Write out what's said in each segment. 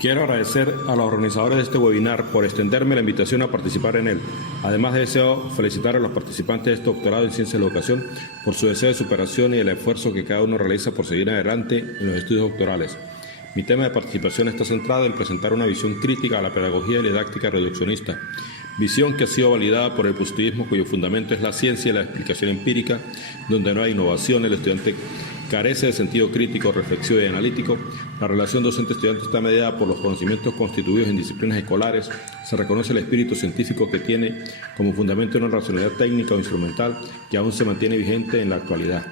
Quiero agradecer a los organizadores de este webinar por extenderme la invitación a participar en él. Además, deseo felicitar a los participantes de este doctorado en Ciencias de la Educación por su deseo de superación y el esfuerzo que cada uno realiza por seguir adelante en los estudios doctorales. Mi tema de participación está centrado en presentar una visión crítica a la pedagogía y la didáctica reduccionista, visión que ha sido validada por el positivismo, cuyo fundamento es la ciencia y la explicación empírica, donde no hay innovación, el estudiante carece de sentido crítico, reflexivo y analítico. La relación docente-estudiante está mediada por los conocimientos constituidos en disciplinas escolares. Se reconoce el espíritu científico que tiene como fundamento una racionalidad técnica o instrumental que aún se mantiene vigente en la actualidad.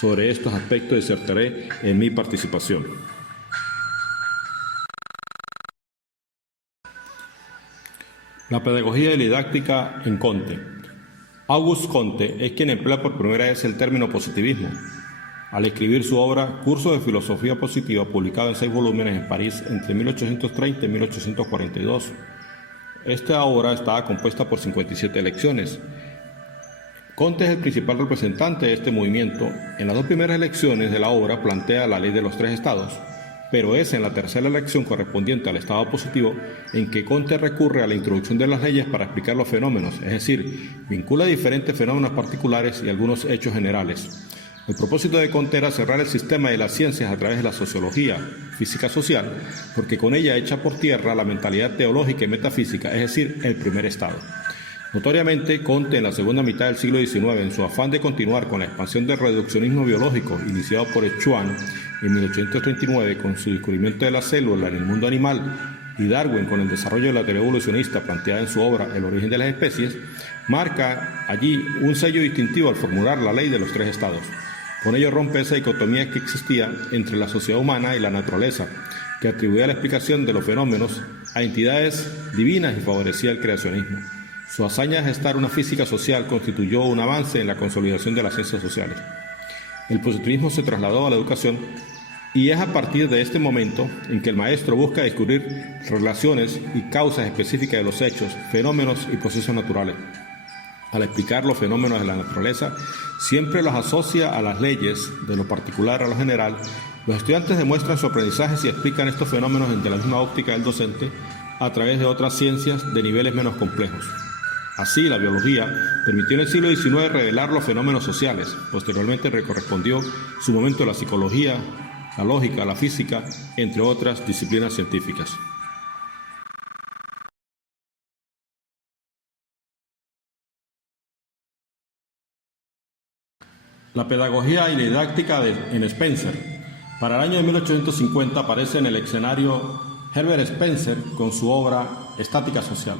Sobre estos aspectos disertaré en mi participación. La pedagogía y la didáctica en Comte. Auguste Comte es quien emplea por primera vez el término positivismo al escribir su obra Curso de Filosofía Positiva, publicado en 6 volúmenes en París entre 1830 y 1842. Esta obra estaba compuesta por 57 lecciones. Comte es el principal representante de este movimiento. En las 2 primeras lecciones de la obra plantea la ley de los 3 estados, pero es en la tercera lección correspondiente al estado positivo en que Comte recurre a la introducción de las leyes para explicar los fenómenos, es decir, vincula diferentes fenómenos particulares y algunos hechos generales. El propósito de Comte era cerrar el sistema de las ciencias a través de la sociología, física social, porque con ella echa por tierra la mentalidad teológica y metafísica, es decir, el primer estado. Notoriamente, Comte en la segunda mitad del siglo XIX, en su afán de continuar con la expansión del reduccionismo biológico iniciado por Schwann en 1839 con su descubrimiento de la célula en el mundo animal y Darwin con el desarrollo de la teoría evolucionista planteada en su obra El origen de las especies, marca allí un sello distintivo al formular la ley de los 3 estados. Con ello rompe esa dicotomía que existía entre la sociedad humana y la naturaleza, que atribuía la explicación de los fenómenos a entidades divinas y favorecía el creacionismo. Su hazaña de gestar una física social constituyó un avance en la consolidación de las ciencias sociales. El positivismo se trasladó a la educación y es a partir de este momento en que el maestro busca descubrir relaciones y causas específicas de los hechos, fenómenos y procesos naturales. Al explicar los fenómenos de la naturaleza, siempre los asocia a las leyes, de lo particular a lo general. Los estudiantes demuestran su aprendizaje si explican estos fenómenos desde la misma óptica del docente a través de otras ciencias de niveles menos complejos. Así, la biología permitió en el siglo XIX revelar los fenómenos sociales. Posteriormente correspondió su momento la psicología, la lógica, la física, entre otras disciplinas científicas. La pedagogía y la didáctica en Spencer. Para el año de 1850 aparece en el escenario Herbert Spencer con su obra Estática Social.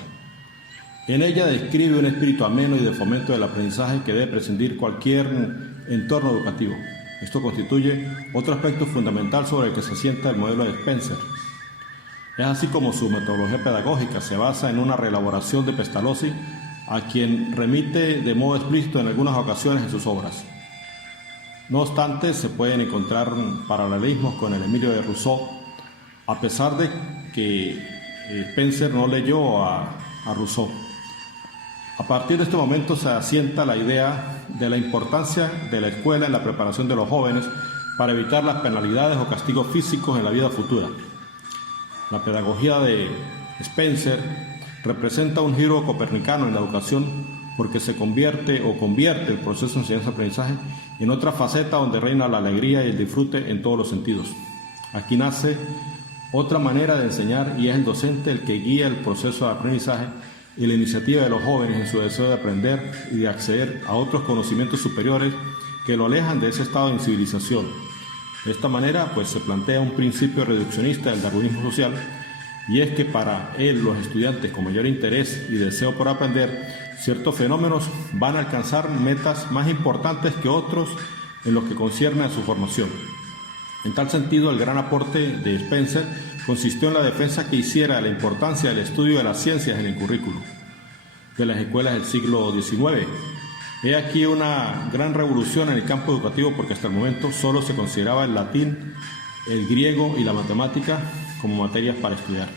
En ella describe un espíritu ameno y de fomento del aprendizaje que debe prescindir cualquier entorno educativo. Esto constituye otro aspecto fundamental sobre el que se asienta el modelo de Spencer. Es así como su metodología pedagógica se basa en una reelaboración de Pestalozzi, a quien remite de modo explícito en algunas ocasiones en sus obras. No obstante, se pueden encontrar paralelismos con el Emilio de Rousseau, a pesar de que Spencer no leyó a Rousseau. A partir de este momento se asienta la idea de la importancia de la escuela en la preparación de los jóvenes para evitar las penalidades o castigos físicos en la vida futura. La pedagogía de Spencer representa un giro copernicano en la educación porque se convierte el proceso de enseñanza-aprendizaje en otra faceta donde reina la alegría y el disfrute en todos los sentidos. Aquí nace otra manera de enseñar y es el docente el que guía el proceso de aprendizaje y la iniciativa de los jóvenes en su deseo de aprender y de acceder a otros conocimientos superiores que lo alejan de ese estado de incivilización. De esta manera, se plantea un principio reduccionista del darwinismo social, y es que para él los estudiantes con mayor interés y deseo por aprender, ciertos fenómenos van a alcanzar metas más importantes que otros en lo que concierne a su formación. En tal sentido, el gran aporte de Spencer consistió en la defensa que hiciera de la importancia del estudio de las ciencias en el currículo de las escuelas del siglo XIX. He aquí una gran revolución en el campo educativo porque hasta el momento solo se consideraba el latín, el griego y la matemática como materias para estudiar.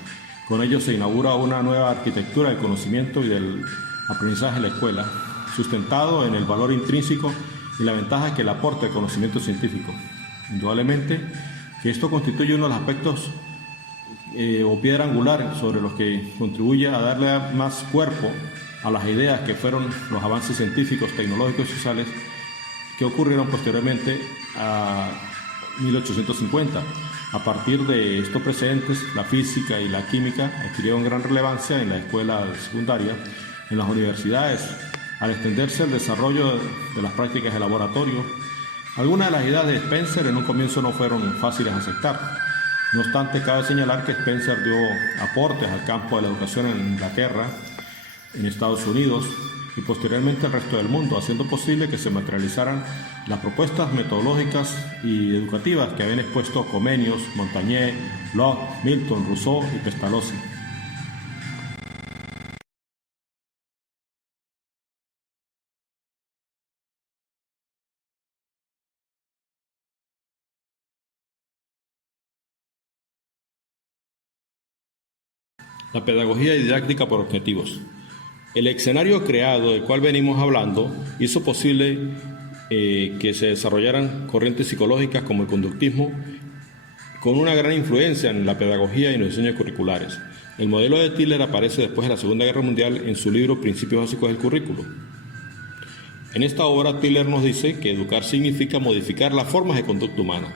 Con ello se inaugura una nueva arquitectura del conocimiento y del aprendizaje en la escuela, sustentado en el valor intrínseco y la ventaja que le aporta el conocimiento científico. Indudablemente que esto constituye uno de los aspectos o piedra angular sobre los que contribuye a darle más cuerpo a las ideas que fueron los avances científicos, tecnológicos y sociales que ocurrieron posteriormente a 1850. A partir de estos precedentes, la física y la química adquirieron gran relevancia en la escuela secundaria, en las universidades, al extenderse el desarrollo de las prácticas de laboratorio. Algunas de las ideas de Spencer en un comienzo no fueron fáciles de aceptar. No obstante, cabe señalar que Spencer dio aportes al campo de la educación en Inglaterra, en Estados Unidos y posteriormente al resto del mundo, haciendo posible que se materializaran las propuestas metodológicas y educativas que habían expuesto Comenius, Montaigne, Locke, Milton, Rousseau y Pestalozzi. La pedagogía y didáctica por objetivos. El escenario creado del cual venimos hablando hizo posible que se desarrollaran corrientes psicológicas como el conductismo, con una gran influencia en la pedagogía y los diseños curriculares. El modelo de Tiller aparece después de la Segunda Guerra Mundial en su libro Principios básicos del currículo. En esta obra, Tiller nos dice que educar significa modificar las formas de conducta humana,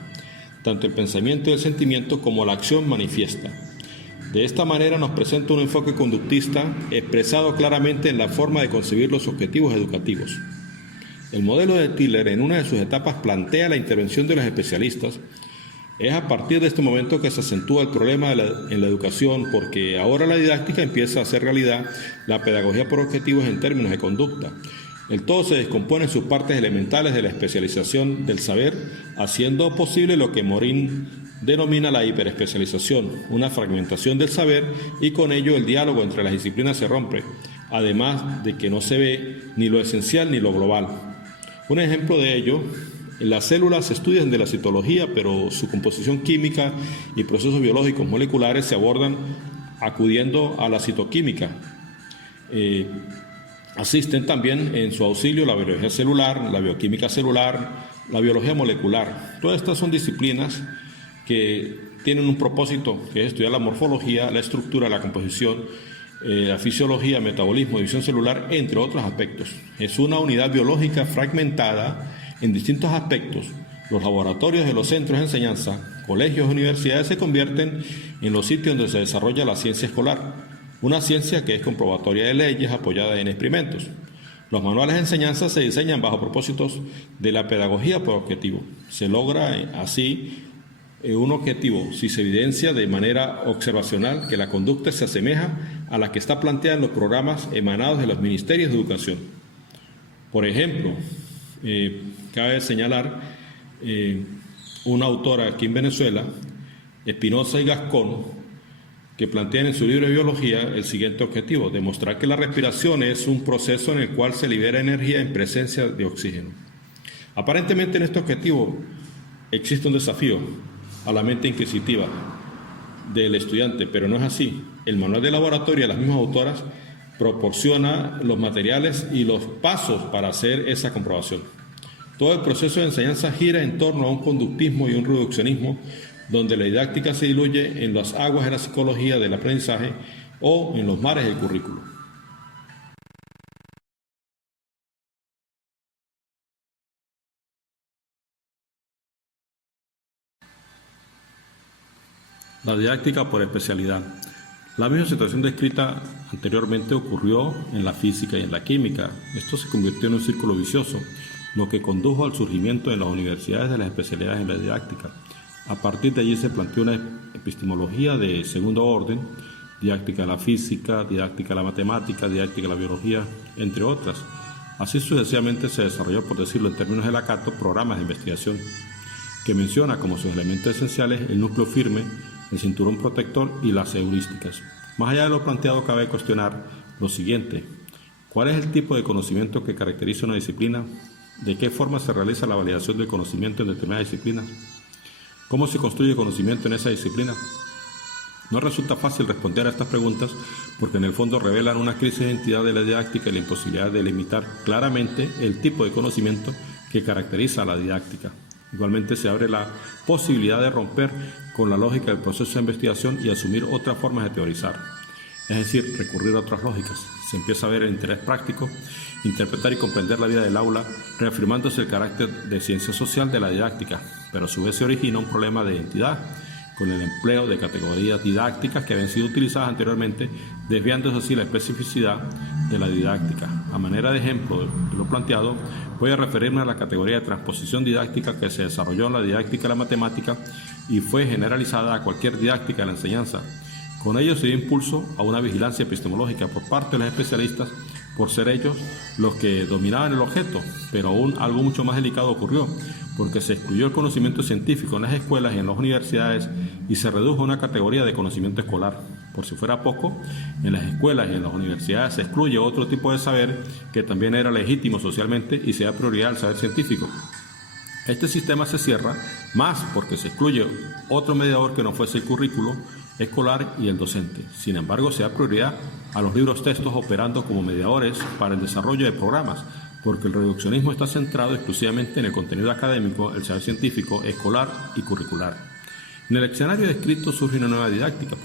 tanto el pensamiento y el sentimiento como la acción manifiesta. De esta manera nos presenta un enfoque conductista expresado claramente en la forma de concebir los objetivos educativos. El modelo de Tiller en una de sus etapas plantea la intervención de los especialistas. Es a partir de este momento que se acentúa el problema en la educación, porque ahora la didáctica empieza a hacer realidad la pedagogía por objetivos en términos de conducta. El todo se descompone en sus partes elementales de la especialización del saber, haciendo posible lo que Morin denomina la hiperespecialización, una fragmentación del saber, y con ello el diálogo entre las disciplinas se rompe, además de que no se ve ni lo esencial ni lo global. Un ejemplo de ello, las células se estudian de la citología, pero su composición química y procesos biológicos moleculares se abordan acudiendo a la citoquímica. Asisten también en su auxilio la biología celular, la bioquímica celular, la biología molecular. Todas estas son disciplinas que tienen un propósito, que es estudiar la morfología, la estructura, la composición, la fisiología, metabolismo, división celular, entre otros aspectos. Es una unidad biológica fragmentada en distintos aspectos. Los laboratorios de los centros de enseñanza, colegios, universidades se convierten en los sitios donde se desarrolla la ciencia escolar, una ciencia que es comprobatoria de leyes apoyada en experimentos. Los manuales de enseñanza se diseñan bajo propósitos de la pedagogía por objetivo. Se logra así un objetivo si se evidencia de manera observacional que la conducta se asemeja a la que está planteada en los programas emanados de los ministerios de educación. Por ejemplo, cabe señalar una autora aquí en Venezuela, Espinosa y Gascón, que plantean en su libro de biología el siguiente objetivo: demostrar que la respiración es un proceso en el cual se libera energía en presencia de oxígeno. Aparentemente en este objetivo existe un desafío a la mente inquisitiva del estudiante, pero no es así. El manual de laboratorio de las mismas autoras proporciona los materiales y los pasos para hacer esa comprobación. Todo el proceso de enseñanza gira en torno a un conductismo y un reduccionismo, donde la didáctica se diluye en las aguas de la psicología del aprendizaje o en los mares del currículo. La didáctica por especialidad. La misma situación descrita anteriormente ocurrió en la física y en la química. Esto se convirtió en un círculo vicioso, lo que condujo al surgimiento en las universidades de las especialidades en la didáctica. A partir de allí se planteó una epistemología de segundo orden, didáctica de la física, didáctica de la matemática, didáctica de la biología, entre otras. Así sucesivamente se desarrolló, por decirlo en términos de Lakatos, programas de investigación que menciona como sus elementos esenciales el núcleo firme, el cinturón protector y las heurísticas. Más allá de lo planteado, cabe cuestionar lo siguiente: ¿cuál es el tipo de conocimiento que caracteriza una disciplina? ¿De qué forma se realiza la validación del conocimiento en determinadas disciplinas? ¿Cómo se construye conocimiento en esa disciplina? No resulta fácil responder a estas preguntas porque en el fondo revelan una crisis de identidad de la didáctica y la imposibilidad de delimitar claramente el tipo de conocimiento que caracteriza a la didáctica. Igualmente se abre la posibilidad de romper con la lógica del proceso de investigación y asumir otras formas de teorizar, es decir, recurrir a otras lógicas. Se empieza a ver el interés práctico, interpretar y comprender la vida del aula, reafirmándose el carácter de ciencia social de la didáctica, pero a su vez se origina un problema de identidad, con el empleo de categorías didácticas que habían sido utilizadas anteriormente, desviándose así la especificidad de la didáctica. A manera de ejemplo de lo planteado, voy a referirme a la categoría de transposición didáctica que se desarrolló en la didáctica de la matemática y fue generalizada a cualquier didáctica de la enseñanza. Con ello se dio impulso a una vigilancia epistemológica por parte de los especialistas, por ser ellos los que dominaban el objeto, pero aún algo mucho más delicado ocurrió, porque se excluyó el conocimiento científico en las escuelas y en las universidades y se redujo a una categoría de conocimiento escolar. Por si fuera poco, en las escuelas y en las universidades se excluye otro tipo de saber que también era legítimo socialmente y se da prioridad al saber científico. Este sistema se cierra más porque se excluye otro mediador que no fuese el currículo escolar y el docente. Sin embargo, se da prioridad a los libros textos operando como mediadores para el desarrollo de programas, porque el reduccionismo está centrado exclusivamente en el contenido académico, el saber científico, escolar y curricular. En el escenario descrito surge una nueva didáctica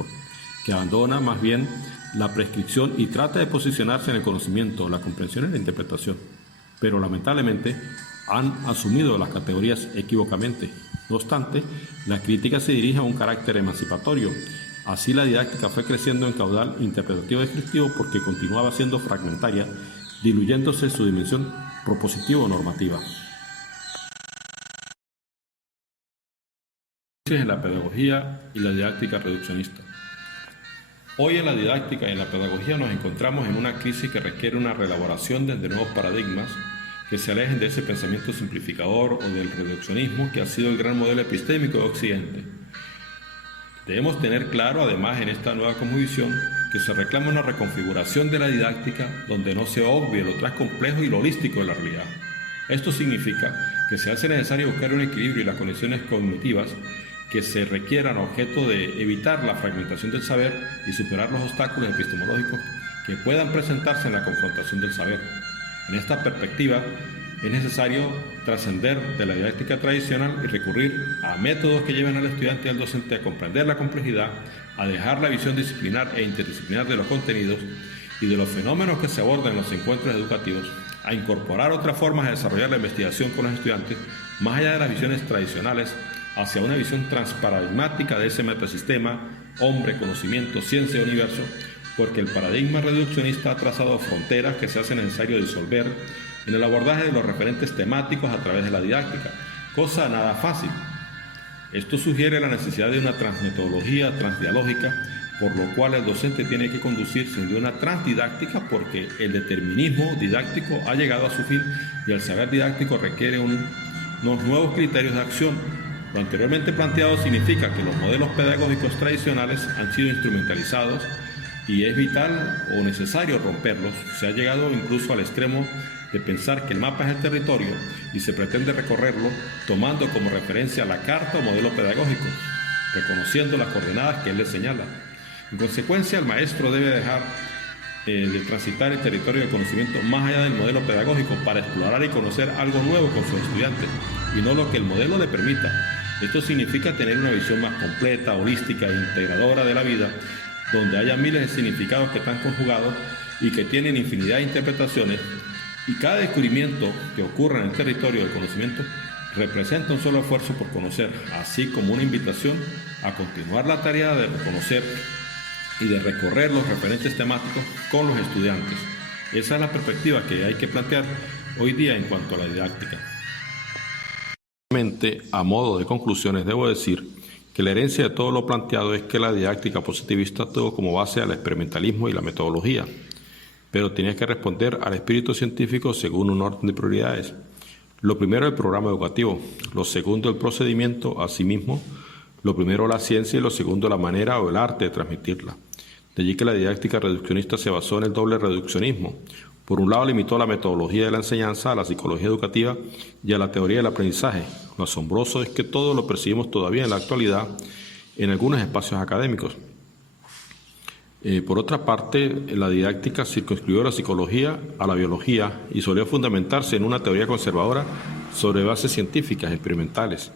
que abandona más bien la prescripción y trata de posicionarse en el conocimiento, la comprensión y la interpretación. Pero lamentablemente han asumido las categorías equívocamente. No obstante, la crítica se dirige a un carácter emancipatorio. Así la didáctica fue creciendo en caudal interpretativo descriptivo porque continuaba siendo fragmentaria, diluyéndose su dimensión propositivo-normativa. En la pedagogía y la didáctica reduccionista. Hoy en la didáctica y en la pedagogía nos encontramos en una crisis que requiere una reelaboración desde nuevos paradigmas que se alejen de ese pensamiento simplificador o del reduccionismo que ha sido el gran modelo epistémico de Occidente. Debemos tener claro, además, en esta nueva cosmovisión, que se reclama una reconfiguración de la didáctica donde no se obvie lo más complejo y lo holístico de la realidad. Esto significa que se hace necesario buscar un equilibrio y las condiciones cognitivas que se requieran a objeto de evitar la fragmentación del saber y superar los obstáculos epistemológicos que puedan presentarse en la confrontación del saber. En esta perspectiva, es necesario trascender de la didáctica tradicional y recurrir a métodos que lleven al estudiante y al docente a comprender la complejidad, a dejar la visión disciplinar e interdisciplinar de los contenidos y de los fenómenos que se abordan en los encuentros educativos, a incorporar otras formas de desarrollar la investigación con los estudiantes, más allá de las visiones tradicionales, hacia una visión transparadigmática de ese metasistema, hombre, conocimiento, ciencia, universo, porque el paradigma reduccionista ha trazado fronteras que se hace necesario disolver en el abordaje de los referentes temáticos a través de la didáctica, cosa nada fácil. Esto sugiere la necesidad de una transmetodología transdialógica, por lo cual el docente tiene que conducirse de una transdidáctica porque el determinismo didáctico ha llegado a su fin y el saber didáctico requiere unos nuevos criterios de acción. Lo anteriormente planteado significa que los modelos pedagógicos tradicionales han sido instrumentalizados y es vital o necesario romperlos. Se ha llegado incluso al extremo de pensar que el mapa es el territorio y se pretende recorrerlo tomando como referencia la carta o modelo pedagógico, reconociendo las coordenadas que él le señala. En consecuencia, el maestro debe dejar de transitar el territorio del conocimiento más allá del modelo pedagógico para explorar y conocer algo nuevo con sus estudiantes y no lo que el modelo le permita. Esto significa tener una visión más completa, holística e integradora de la vida, donde haya miles de significados que están conjugados y que tienen infinidad de interpretaciones, y cada descubrimiento que ocurra en el territorio del conocimiento representa un solo esfuerzo por conocer, así como una invitación a continuar la tarea de reconocer y de recorrer los referentes temáticos con los estudiantes. Esa es la perspectiva que hay que plantear hoy día en cuanto a la didáctica. A modo de conclusiones, debo decir que la herencia de todo lo planteado es que la didáctica positivista tuvo como base al experimentalismo y la metodología, pero tenía que responder al espíritu científico según un orden de prioridades. Lo primero, el programa educativo; lo segundo, el procedimiento, asimismo, lo primero, la ciencia, y lo segundo, la manera o el arte de transmitirla. De allí que la didáctica reduccionista se basó en el doble reduccionismo. Por un lado, limitó la metodología de la enseñanza a la psicología educativa y a la teoría del aprendizaje. Lo asombroso es que todo lo percibimos todavía en la actualidad en algunos espacios académicos. Por otra parte, la didáctica circunscribió la psicología a la biología y solía fundamentarse en una teoría conservadora sobre bases científicas experimentales